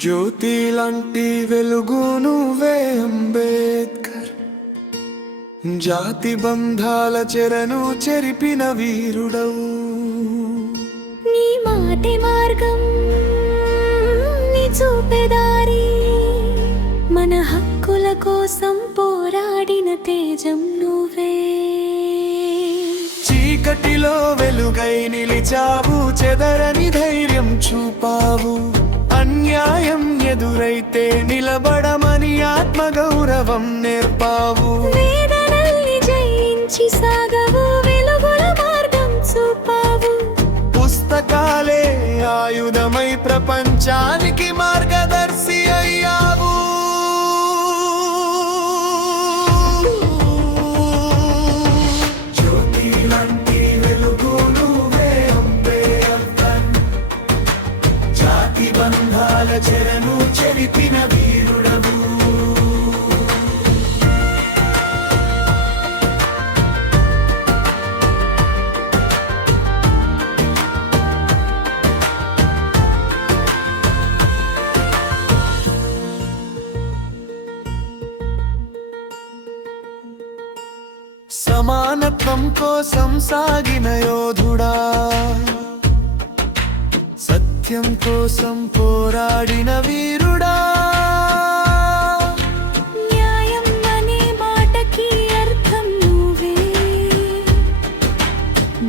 జ్యోతి లాంటి వెలుగు నువ్వే అంబేద్కర్, జాతి బంధాల చెరను చెరిపిన వీరుడవు. నీ మాటే మార్గం, నీ చూపెదారి, మన హక్కుల కోసం పోరాడిన తేజం నువ్వే. చీకటిలో వెలుగై నిలిచావు, చెదరని ధైర్యం చూపావు. అన్యాయం ఎదురైతే నిలబడమని ఆత్మగౌరవం నేర్పావు. వేదనల్ని జయించి సాగవు, వెలుగుల మార్గం చూపావు. పుస్తకాలే ఆయుధమై ప్రపంచానికి మార్గదర్శి అయ్యావు. జ్యోతి లాంటి వెలుగు నువ్వే అంబేద్కర్, జాతి బంధాల చెరను చెరిపిన వీరుడవు. సమానత్వం కోసం సాగిన యోధుడా, సత్యం కోసం పోరాడిన వీరుడా. న్యాయం అనే మాటకి అర్థం నువ్వే,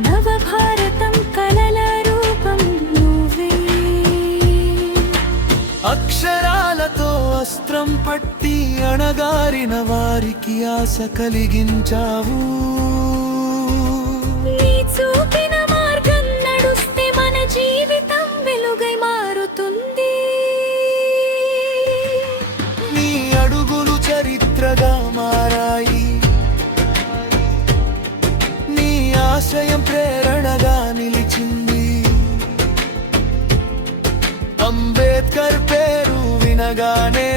నవభారతం కలల రూపం నువ్వే. అక్షరాలతో అస్త్రం పట్టి అణగారిన వారికి ఆశ కలిగించావు. నీ చూపిన మార్గం నడుస్తే మన జీవితం వెలుగై మారుతుంది. నీ అడుగులు చరిత్రగా మారాయి, నీ ఆశయం ప్రేరణగా నిలిచింది. అంబేద్కర్ పేరు వినగానే